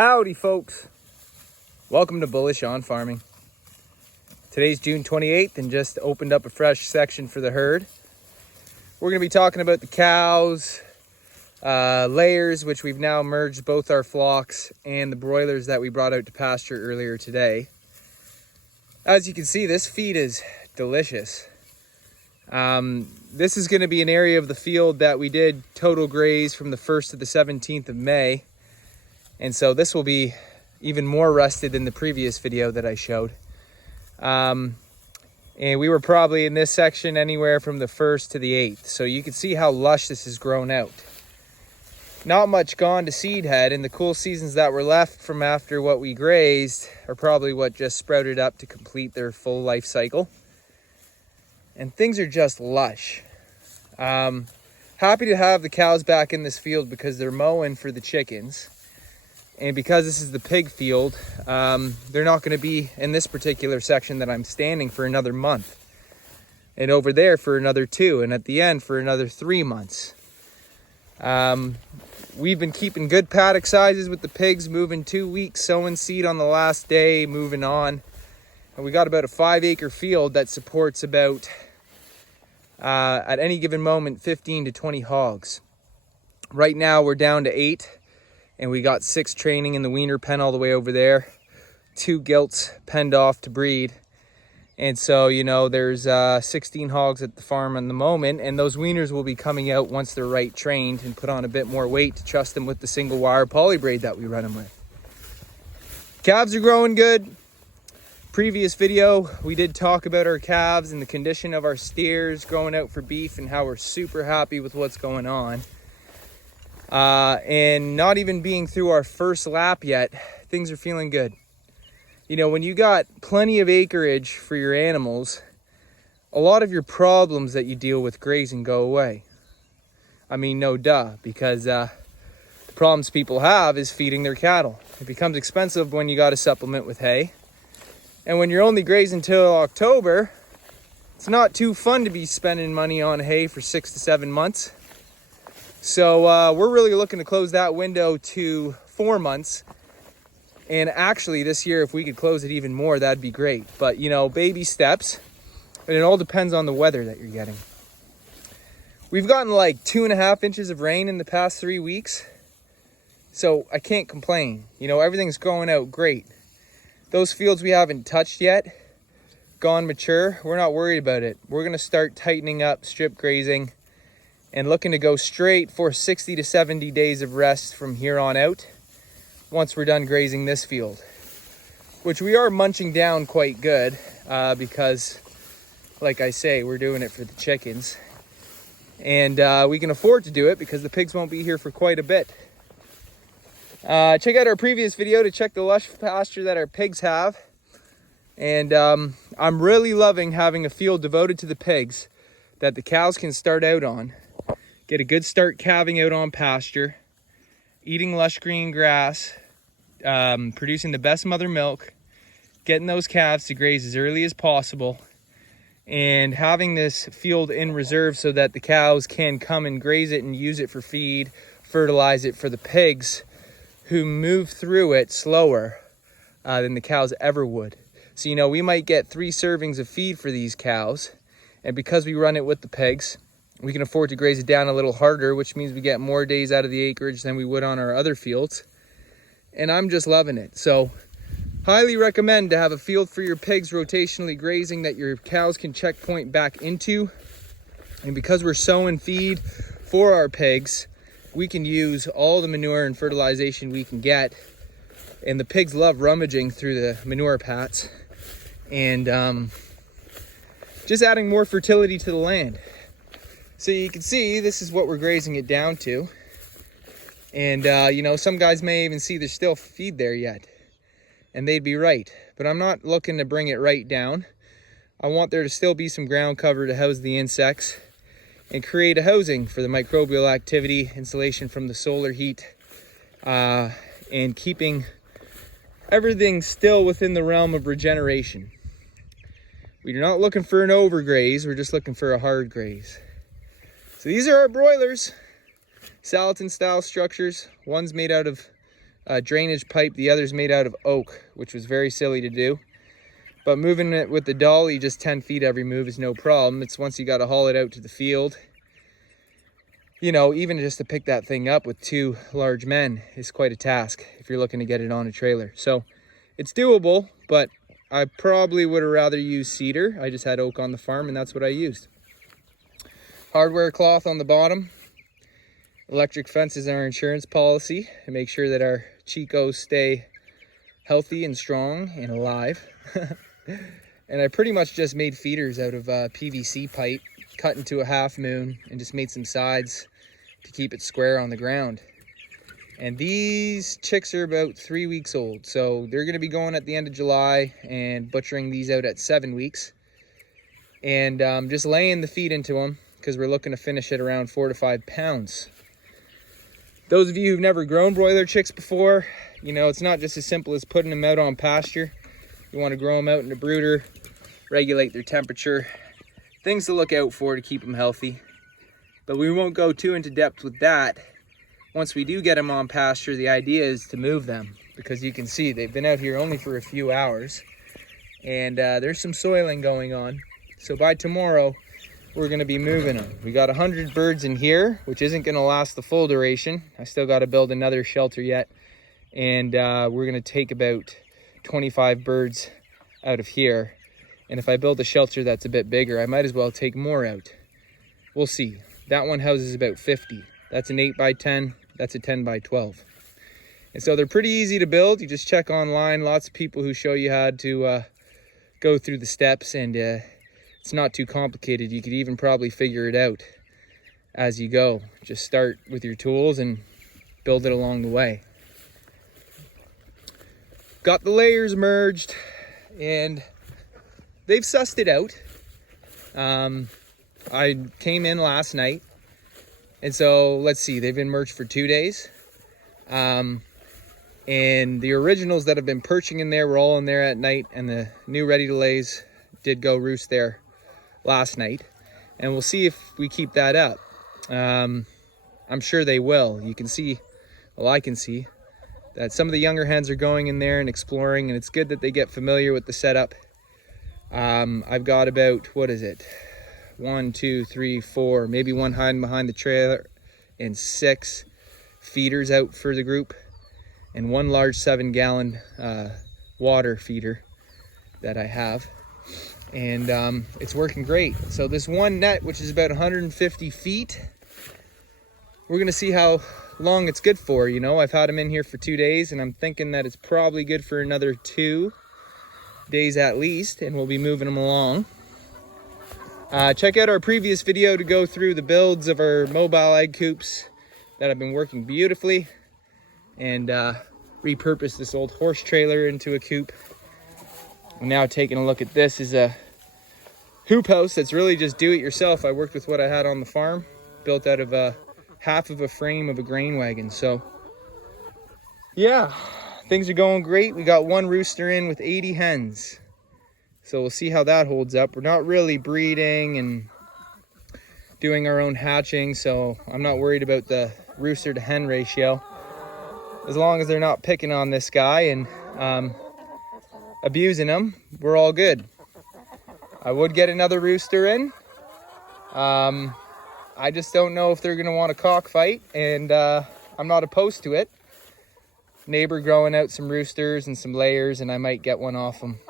Howdy folks, welcome to Bullish on Farming. Today's June 28th and just opened up a fresh section for the herd. We're going to be talking about the cows, layers, which we've now merged both our flocks, and the broilers that we brought out to pasture earlier today. As you can see, this feed is delicious. This is going to be an area of the field that we did total graze from the 1st to the 17th of May. And so this will be even more rusted than the previous video that I showed. And we were probably in this section anywhere from the 1st to the 8th. So you can see how lush this has grown out. Not much gone to seed head, and the cool seasons that were left from after what we grazed are probably what just sprouted up to complete their full life cycle. And things are just lush. Happy to have the cows back in this field because they're mowing for the chickens. And because this is the pig field, they're not going to be in this particular section that I'm standing for another month. And over there for another 2, and at the end for another 3 months. We've been keeping good paddock sizes with the pigs, moving 2 weeks, sowing seed on the last day, moving on. And we got about a 5-acre field that supports about, at any given moment, 15 to 20 hogs. Right now we're down to 8. And we got 6 training in the weaner pen all the way over there. 2 gilts penned off to breed. And so, you know, there's 16 hogs at the farm at the moment. And those weaners will be coming out once they're right trained and put on a bit more weight to trust them with the single wire poly braid that we run them with. Calves are growing good. Previous video, we did talk about our calves and the condition of our steers growing out for beef and how we're super happy with what's going on. And not even being through our first lap yet, things are feeling good. You know, when you got plenty of acreage for your animals, a lot of your problems that you deal with grazing go away. I mean, no duh, because the problems people have is feeding their cattle. It becomes expensive when you got to supplement with hay. And when you're only grazing till October, it's not too fun to be spending money on hay for 6 to 7 months. So we're really looking to close that window to 4 months. And actually this year, if we could close it even more, that'd be great. But, you know, baby steps. And it all depends on the weather that you're getting. We've gotten like 2.5 inches of rain in the past 3 weeks. So I can't complain. You know, everything's going out great. Those fields we haven't touched yet, gone mature, we're not worried about it. We're going to start tightening up strip grazing and looking to go straight for 60 to 70 days of rest from here on out once we're done grazing this field, which we are munching down quite good because, like I say, we're doing it for the chickens, and we can afford to do it because the pigs won't be here for quite a bit. Check out our previous video to check the lush pasture that our pigs have, and I'm really loving having a field devoted to the pigs that the cows can start out on. Get a good start calving out on pasture, eating lush green grass, producing the best mother milk, getting those calves to graze as early as possible, and having this field in reserve so that the cows can come and graze it and use it for feed, fertilize it for the pigs who move through it slower than the cows ever would. So, you know, we might get 3 servings of feed for these cows, and because we run it with the pigs, we can afford to graze it down a little harder, which means we get more days out of the acreage than we would on our other fields. And I'm just loving it. So highly recommend to have a field for your pigs rotationally grazing that your cows can checkpoint back into. And because we're sowing feed for our pigs, we can use all the manure and fertilization we can get. And the pigs love rummaging through the manure pats and just adding more fertility to the land. So you can see this is what we're grazing it down to. And, you know, some guys may even see there's still feed there yet. And they'd be right. But I'm not looking to bring it right down. I want there to still be some ground cover to house the insects and create a housing for the microbial activity, insulation from the solar heat, and keeping everything still within the realm of regeneration. We're not looking for an overgraze, we're just looking for a hard graze. So these are our broilers, Salatin style structures. One's made out of drainage pipe. The other's made out of oak, which was very silly to do. But moving it with the dolly just 10 feet every move is no problem. It's once you got to haul it out to the field. You know, even just to pick that thing up with 2 large men is quite a task if you're looking to get it on a trailer. So it's doable, but I probably would have rather used cedar. I just had oak on the farm and that's what I used. Hardware cloth on the bottom. Electric fence is our insurance policy to make sure that our Chicos stay healthy and strong and alive. And I pretty much just made feeders out of PVC pipe, cut into a half moon, and just made some sides to keep it square on the ground. And these chicks are about 3 weeks old, so they're going to be going at the end of July and butchering these out at 7 weeks. And just laying the feed into them because we're looking to finish at around 4 to 5 pounds. Those of you who've never grown broiler chicks before, you know, it's not just as simple as putting them out on pasture. You want to grow them out in a brooder, regulate their temperature, things to look out for to keep them healthy. But we won't go too into depth with that. Once we do get them on pasture, the idea is to move them, because you can see they've been out here only for a few hours and there's some soiling going on. So by tomorrow, we're going to be moving them. We got 100 birds in here, which isn't going to last the full duration. I still got to build another shelter yet. And we're going to take about 25 birds out of here. And if I build a shelter that's a bit bigger, I might as well take more out. We'll see. That one houses about 50. That's an 8 by 10. That's a 10 by 12. And so they're pretty easy to build. You just check online. Lots of people who show you how to go through the steps, and it's not too complicated. You could even probably figure it out as you go. Just start with your tools and build it along the way. Got the layers merged and they've sussed it out. I came in last night, and so let's see, they've been merged for 2 days. And the originals that have been perching in there were all in there at night, and the new ready to lays did go roost there last night. And we'll see if we keep that up. I'm sure they will. You can see, well, I can see that some of the younger hens are going in there and exploring, and it's good that they get familiar with the setup. I've got about, what is it? 1, 2, 3, 4, maybe one hiding behind the trailer, and 6 feeders out for the group, and 1 large 7-gallon water feeder that I have. And it's working great. So this one net, which is about 150 feet, we're gonna see how long it's good for. You know, I've had them in here for 2 days, and I'm thinking that it's probably good for another 2 days at least, and we'll be moving them along. Check out our previous video to go through the builds of our mobile egg coops that have been working beautifully, and repurpose this old horse trailer into a coop. I'm now taking a look at this is a hoop house that's really just do it yourself. I worked with what I had on the farm, built out of half of a frame of a grain wagon. So yeah, things are going great. We got 1 rooster in with 80 hens, so we'll see how that holds up. We're not really breeding and doing our own hatching, so I'm not worried about the rooster to hen ratio, as long as they're not picking on this guy and abusing him. We're all good. I would get another rooster in. I just don't know if they're going to want a cockfight, and I'm not opposed to it. Neighbor growing out some roosters and some layers, and I might get one off them.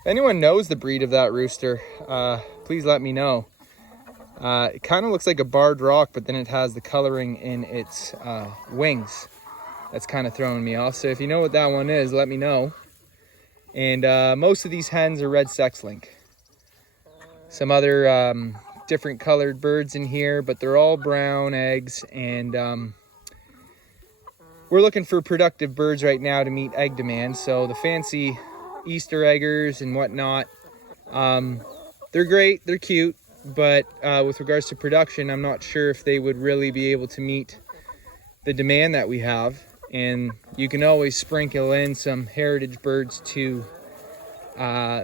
If anyone knows the breed of that rooster, please let me know. It kind of looks like a barred rock, but then it has the coloring in its wings. That's kind of throwing me off. So if you know what that one is, let me know. And most of these hens are red sex-link. Some other different colored birds in here, but they're all brown eggs, and we're looking for productive birds right now to meet egg demand. So the fancy Easter eggers and whatnot, they're great, they're cute, but with regards to production, I'm not sure if they would really be able to meet the demand that we have. And you can always sprinkle in some heritage birds to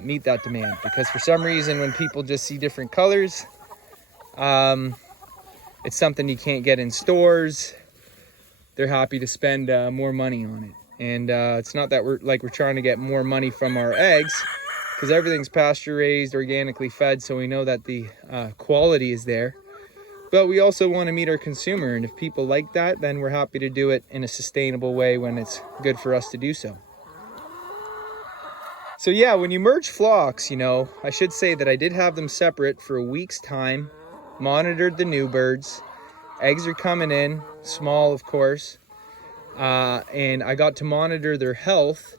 meet that demand, because for some reason when people just see different colors, it's something you can't get in stores. they're happy to spend more money on it. And it's not that we're trying to get more money from our eggs, because everything's pasture raised, organically fed, so we know that the quality is there. But we also want to meet our consumer, and if people like that, then we're happy to do it in a sustainable way when it's good for us to do so. So yeah, when you merge flocks, you know, I should say that I did have them separate for a week's time, monitored the new birds. Eggs are coming in, small of course, and I got to monitor their health,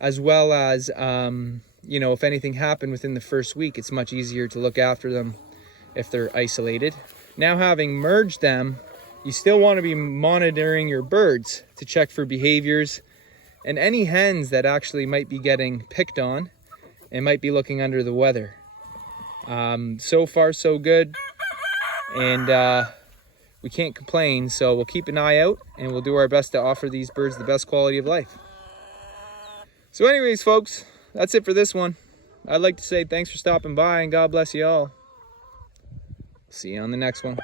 as well as, you know, if anything happened within the first week, it's much easier to look after them if they're isolated. Now, having merged them, you still want to be monitoring your birds to check for behaviors and any hens that actually might be getting picked on and might be looking under the weather. So far, so good. And we can't complain, so we'll keep an eye out and we'll do our best to offer these birds the best quality of life. So anyways, folks, that's it for this one. I'd like to say thanks for stopping by and God bless you all. See you on the next one.